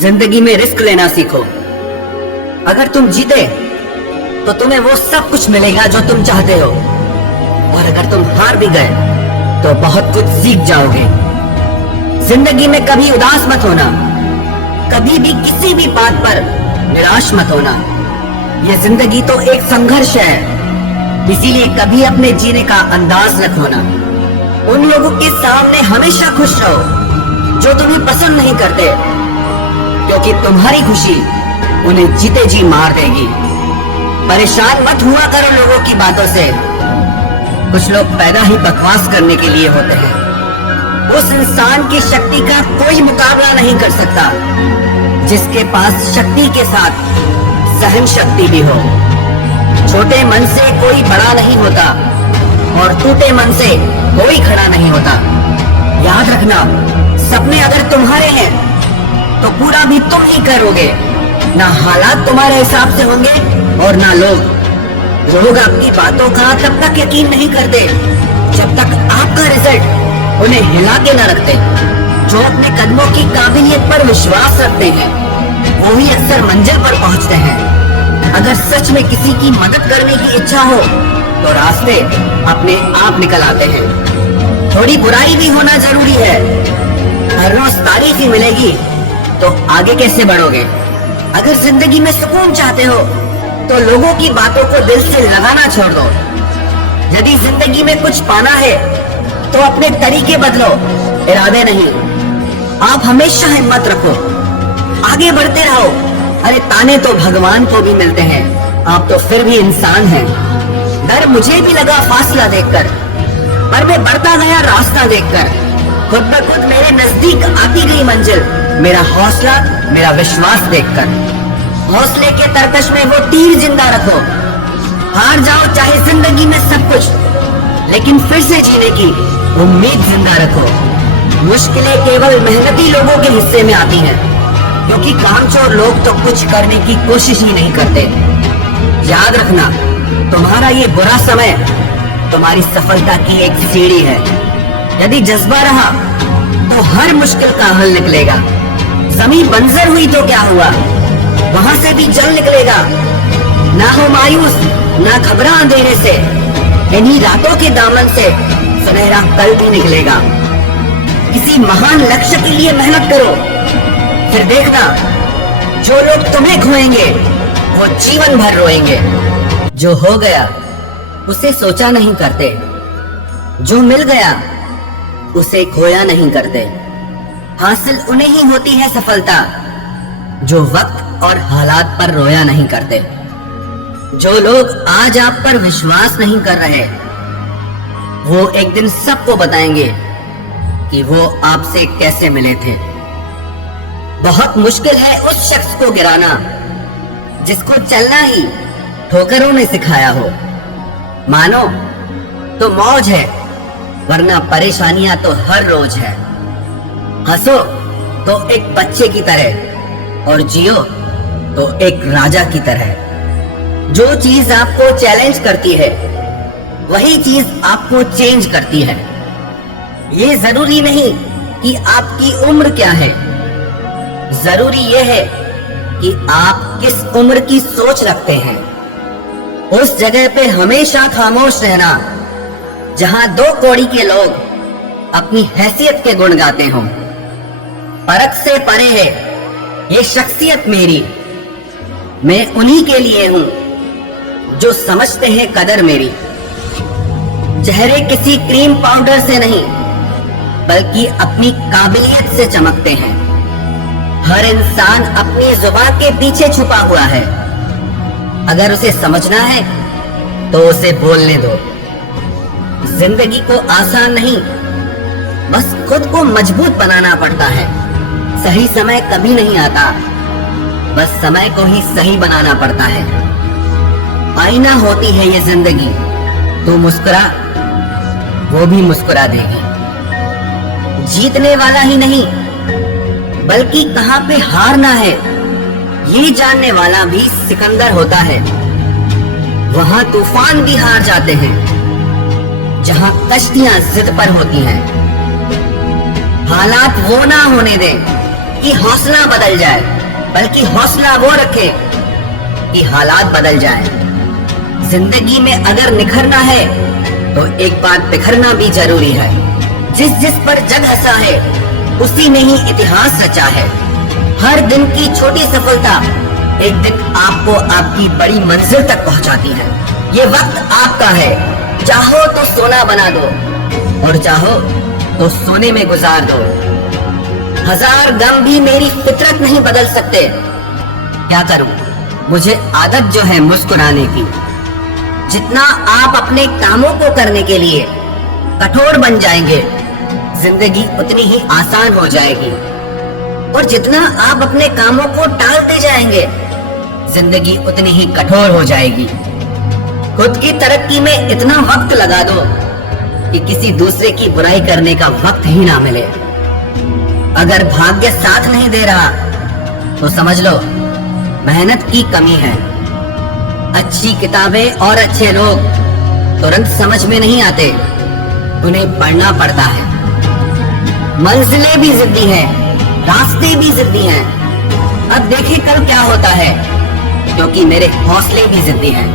जिंदगी में रिस्क लेना सीखो। अगर तुम जीते तो तुम्हें वो सब कुछ मिलेगा जो तुम चाहते हो, और अगर तुम हार भी गए तो बहुत कुछ सीख जाओगे। जिंदगी में कभी उदास मत होना, कभी भी किसी भी बात पर निराश मत होना। यह जिंदगी तो एक संघर्ष है, इसीलिए कभी अपने जीने का अंदाज न खोना। उन लोगों के सामने हमेशा खुश रहो जो तुम्हें पसंद नहीं करते, क्योंकि तुम्हारी खुशी उन्हें जीते जी मार देगी। परेशान मत हुआ करो लोगों की बातों से। कुछ लोग पैदा ही बकवास करने के लिए होते हैं। उस इंसान की शक्ति का कोई मुकाबला नहीं कर सकता जिसके पास शक्ति के साथ सहन शक्ति भी हो। छोटे मन से कोई बड़ा नहीं होता और टूटे मन से कोई खड़ा नहीं होता। याद रखना, सपने अगर तुम्हारे हैं तो पूरा भी तुम ही करोगे। ना हालात तुम्हारे हिसाब से होंगे और ना लोग आपकी बातों का तब तक यकीन नहीं करते जब तक आपका रिजल्ट उन्हें हिला के न रखते। जो अपने कदमों की काबिलियत पर विश्वास रखते हैं वो ही अक्सर मंजिल पर पहुंचते हैं। अगर सच में किसी की मदद करने की इच्छा हो तो रास्ते अपने आप निकल आते हैं। थोड़ी बुराई भी होना जरूरी है। हर रोज तारीफ ही मिलेगी तो आगे कैसे बढ़ोगे? अगर जिंदगी में सुकून चाहते हो तो लोगों की बातों को दिल से लगाना छोड़ दो। यदि जिंदगी में कुछ पाना है तो अपने तरीके बदलो, इरादे नहीं। आप हमेशा हिम्मत रखो, आगे बढ़ते रहो। अरे ताने तो भगवान को भी मिलते हैं, आप तो फिर भी इंसान हैं। डर मुझे भी लगा फासला देखकर, पर मैं बढ़ता गया रास्ता देखकर। खुद ब खुद मेरे नजदीक आती गई मंजिल, मेरा हौसला, मेरा विश्वास देखकर। हौसले के तरकश में वो तीर जिंदा रखो। हार जाओ चाहे जिंदगी में सब कुछ, लेकिन फिर से जीने की उम्मीद जिंदा रखो। मुश्किलें केवल मेहनती लोगों के हिस्से में आती हैं, क्योंकि कामचोर लोग तो कुछ करने की कोशिश ही नहीं करते। याद रखना, तुम्हारा ये बुरा समय तुम्हारी सफलता की एक सीढ़ी है। यदि जज्बा रहा तो हर मुश्किल का हल निकलेगा। जमीन बंजर हुई तो क्या हुआ, वहां से भी जल निकलेगा। ना हो मायूस, ना घबरा अंधेरे से, इन्हीं रातों के दामन से सुनहरा कल भी निकलेगा। किसी महान लक्ष्य के लिए मेहनत करो, फिर देखना जो लोग तुम्हें खोएंगे वो जीवन भर रोएंगे। जो हो गया उसे सोचा नहीं करते, जो मिल गया उसे खोया नहीं करते। हासिल उन्हें ही होती है सफलता जो वक्त और हालात पर रोया नहीं करते। जो लोग आज आप पर विश्वास नहीं कर रहे वो एक दिन सबको बताएंगे कि वो आपसे कैसे मिले थे। बहुत मुश्किल है उस शख्स को गिराना जिसको चलना ही ठोकरों ने सिखाया हो। मानो तो मौज है, वरना परेशानियां तो हर रोज है। हंसो तो एक बच्चे की तरह और जियो तो एक राजा की तरह। जो चीज आपको चैलेंज करती है वही चीज आपको चेंज करती है। ये जरूरी नहीं कि आपकी उम्र क्या है, जरूरी यह है कि आप किस उम्र की सोच रखते हैं। उस जगह पे हमेशा खामोश रहना जहां दो कौड़ी के लोग अपनी हैसियत के गुण गाते हों। परख से परे है ये शख्सियत मेरी, मैं उन्हीं के लिए हूं जो समझते हैं कदर मेरी। चेहरे किसी क्रीम पाउडर से नहीं बल्कि अपनी काबिलियत से चमकते हैं। हर इंसान अपनी जुबान के पीछे छुपा हुआ है, अगर उसे समझना है तो उसे बोलने दो। जिंदगी को आसान नहीं, बस खुद को मजबूत बनाना पड़ता है। सही समय कभी नहीं आता, बस समय को ही सही बनाना पड़ता है। आईना होती है ये जिंदगी, तू मुस्कुरा वो भी मुस्कुरा देगी। जीतने वाला ही नहीं बल्कि कहां पे हारना है ये जानने वाला भी सिकंदर होता है। वहां तूफान भी हार जाते हैं जहां कश्तियां जिद पर होती हैं। हालात वो ना होने दें कि हौसला बदल जाए, बल्कि हौसला वो रखे कि हालात बदल जाए। जिंदगी में अगर निखरना है तो एक बार बिखरना भी जरूरी है। जिस जिस पर जग हंसा है उसी ने ही इतिहास रचा है। हर दिन की छोटी सफलता एक दिन आपको आपकी बड़ी मंजिल तक पहुंचाती है। ये वक्त आपका है, चाहो तो सोना बना दो और चाहो तो सोने में गुजार दो। हजार गम भी मेरी फितरत नहीं बदल सकते। क्या करूं, मुझे आदत जो है मुस्कुराने की। जितना आप अपने कामों को करने के लिए कठोर बन जाएंगे, जिंदगी उतनी ही आसान हो जाएगी। और जितना आप अपने कामों को टालते जाएंगे, जिंदगी उतनी ही कठोर हो जाएगी। खुद की तरक्की में इतना वक्त लगा दो कि किसी दूसरे की बुराई करने का वक्त ही ना मिले। अगर भाग्य साथ नहीं दे रहा तो समझ लो मेहनत की कमी है। अच्छी किताबें और अच्छे लोग तुरंत समझ में नहीं आते, उन्हें पढ़ना पड़ता है। मंजिलें भी जिद्दी हैं, रास्ते भी जिद्दी हैं। अब देखें कल क्या होता है, क्योंकि मेरे हौसले भी जिद्दी हैं।